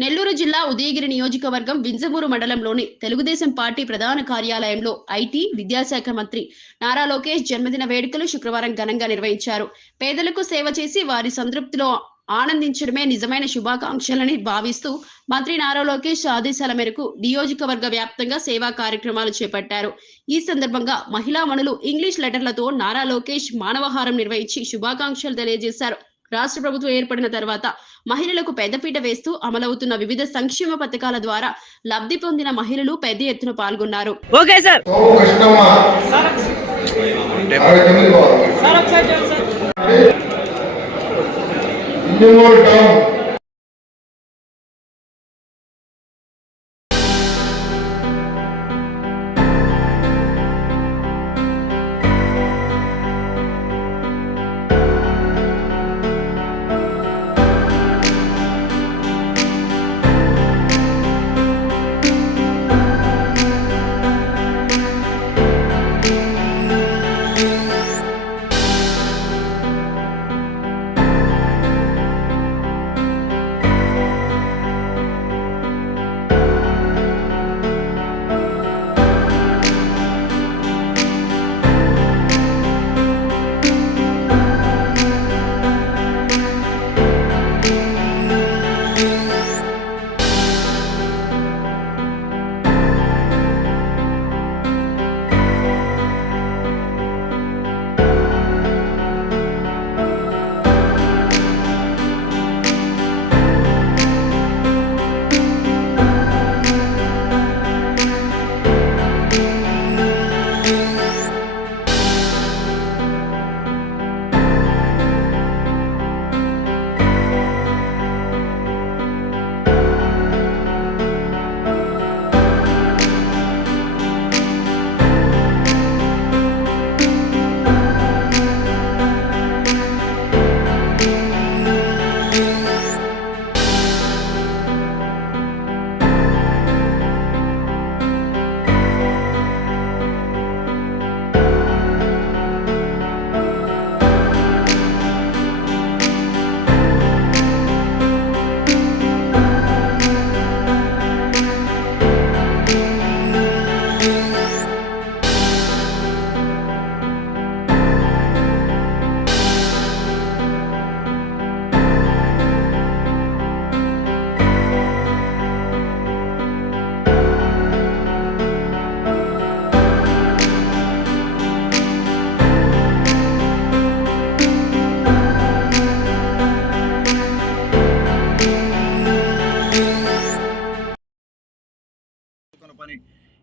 నెల్లూరు జిల్లా ఉదయగిరి నియోజకవర్గం వింజమూరు మండలంలోని తెలుగుదేశం పార్టీ ప్రధాన కార్యాలయంలో ఐటీ విద్యాశాఖ మంత్రి నారా లోకేష్ జన్మదిన వేడుకలు శుక్రవారం ఘనంగా నిర్వహించారు. పేదలకు సేవ చేసి వారి సంతృప్తిలో ఆనందించడమే నిజమైన శుభాకాంక్షలని భావిస్తూ మంత్రి నారా లోకేష్ ఆదేశాల మేరకు నియోజకవర్గ వ్యాప్తంగా సేవా కార్యక్రమాలు చేపట్టారు. ఈ సందర్భంగా మహిళా మణులు ఇంగ్లీష్ లెటర్లతో నారా లోకేష్ మానవహారం నిర్వహించి శుభాకాంక్షలు తెలియజేశారు. రాష్ట్ర ప్రభుత్వం ఏర్పడిన తర్వాత మహిళలకు పెద్దపీట వేస్తూ అమలవుతున్న వివిధ సంక్షేమ పథకాల ద్వారా లబ్ధి పొందిన మహిళలు పెద్ద ఎత్తున పాల్గొన్నారు. Okay sir.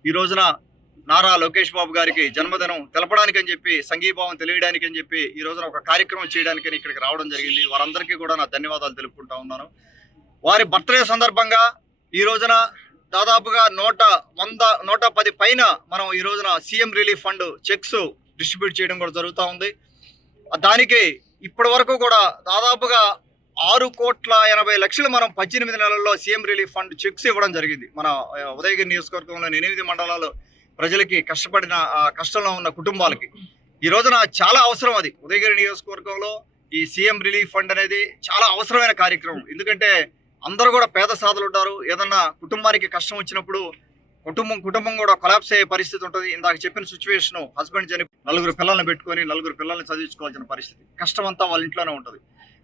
ఈ రోజున నారా లోకేష్ బాబు గారికి జన్మదినం తెలపడానికి అని చెప్పి సంఘీభావం తెలియడానికి అని చెప్పి ఈ రోజున ఒక కార్యక్రమం చేయడానికి ఇక్కడికి రావడం జరిగింది. వారందరికీ కూడా నా ధన్యవాదాలు తెలుపుకుంటా ఉన్నాను. వారి బర్త్డే సందర్భంగా ఈ రోజున దాదాపుగా నూట వంద నూట పది పైన మనం ఈ రోజున CM relief fund cheques distribute చేయడం కూడా జరుగుతూ ఉంది. దానికి ఇప్పటి వరకు కూడా దాదాపుగా ఆరు కోట్ల ఎనభై లక్షలు మనం పద్దెనిమిది నెలల్లో సీఎం రిలీఫ్ ఫండ్ చెక్స్ ఇవ్వడం జరిగింది. మన ఉదయగిరి నియోజకవర్గంలోని ఎనిమిది మండలాలు ప్రజలకి కష్టపడిన కష్టంలో ఉన్న కుటుంబాలకి. ఈ రోజున చాలా అవసరం అది. ఉదయగిరి నియోజకవర్గంలో ఈ సీఎం రిలీఫ్ ఫండ్ అనేది చాలా అవసరమైన కార్యక్రమం. ఎందుకంటే అందరూ కూడా పేద సాధులు ఉంటారు. ఏదన్నా కుటుంబానికి కష్టం వచ్చినప్పుడు కుటుంబం కుటుంబం కూడా కొలాప్స్ అయ్యే పరిస్థితి ఉంటుంది. ఇందాక చెప్పిన సిచ్యువేషన్ హస్బెండ్ చని నలుగురు పిల్లల్ని పెట్టుకొని నలుగురు పిల్లల్ని చదివించుకోవాల్సిన పరిస్థితి. కష్టం అంతా వాళ్ళ ఇంట్లోనే ఉంటుంది.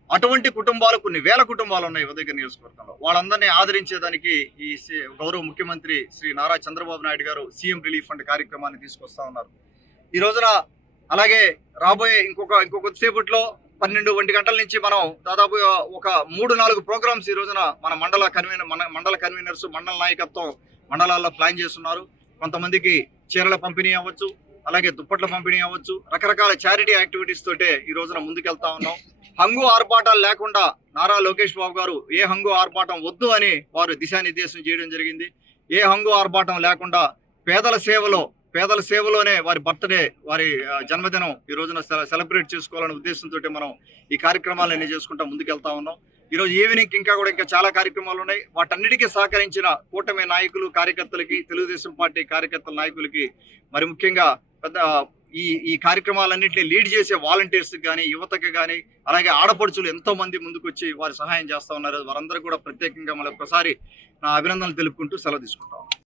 అటువంటి కుటుంబాలు కొన్ని వేల కుటుంబాలు ఉన్నాయి ఉదయగిరి నియోజకవర్గంలో. వాళ్ళందరినీ ఆదరించేదానికి ఈ గౌరవ ముఖ్యమంత్రి శ్రీ నారా చంద్రబాబు నాయుడు గారు సీఎం రిలీఫ్ ఫండ్ కార్యక్రమాన్ని తీసుకొస్తా ఉన్నారు. ఈ రోజున అలాగే రాబోయే ఇంకొక ఇంకొక సేపట్లో పన్నెండు ఒంటి గంటల నుంచి మనం దాదాపు ఒక మూడు నాలుగు ప్రోగ్రామ్స్ ఈ రోజున మన మండల కన్వీనర్ మన మండల కన్వీనర్స్ మండల నాయకత్వం మండలాల్లో ప్లాన్ చేస్తున్నారు. కొంతమందికి చీరల పంపిణీ అవ్వచ్చు అలాగే దుప్పట్ల పంపిణీ అవ్వచ్చు రకరకాల చారిటీ యాక్టివిటీస్ తోటే ఈ రోజున ముందుకెళ్తా ఉన్నాం. హంగు ఆర్పాటాలు లేకుండా నారా లోకేష్ బాబు గారు ఏ హంగు ఆర్పాటం వద్దు అని వారు దిశానిర్దేశం చేయడం జరిగింది. ఏ హంగు ఆర్పాటం లేకుండా పేదల సేవలో పేదల సేవలోనే వారి బర్త్డే వారి జన్మదినం ఈ రోజున సెల- సెలబ్రేట్ చేసుకోవాలనే ఉద్దేశంతో మనం ఈ కార్యక్రమాలన్నీ చేసుకుంటా ముందుకెళ్తా ఉన్నాం. ఈరోజు ఈవినింగ్ ఇంకా కూడా ఇంకా చాలా కార్యక్రమాలు ఉన్నాయి. వాటన్నిటికీ సహకరించిన కూటమి నాయకులు కార్యకర్తలకి తెలుగుదేశం పార్టీ కార్యకర్తల నాయకులకి మరి ముఖ్యంగా పెద్ద ఈ ఈ కార్యక్రమాలన్నింటినీ లీడ్ చేసే వాలంటీర్స్ కానీ యువతకు కానీ అలాగే ఆడపడుచులు ఎంతో మంది ముందుకు వచ్చి వారి సహాయం చేస్తా ఉన్నారు. వారందరూ కూడా ప్రత్యేకంగా మళ్ళీ ఒకసారి నా అభినందనలు తెలుపుకుంటూ సెలవు తీసుకుంటాం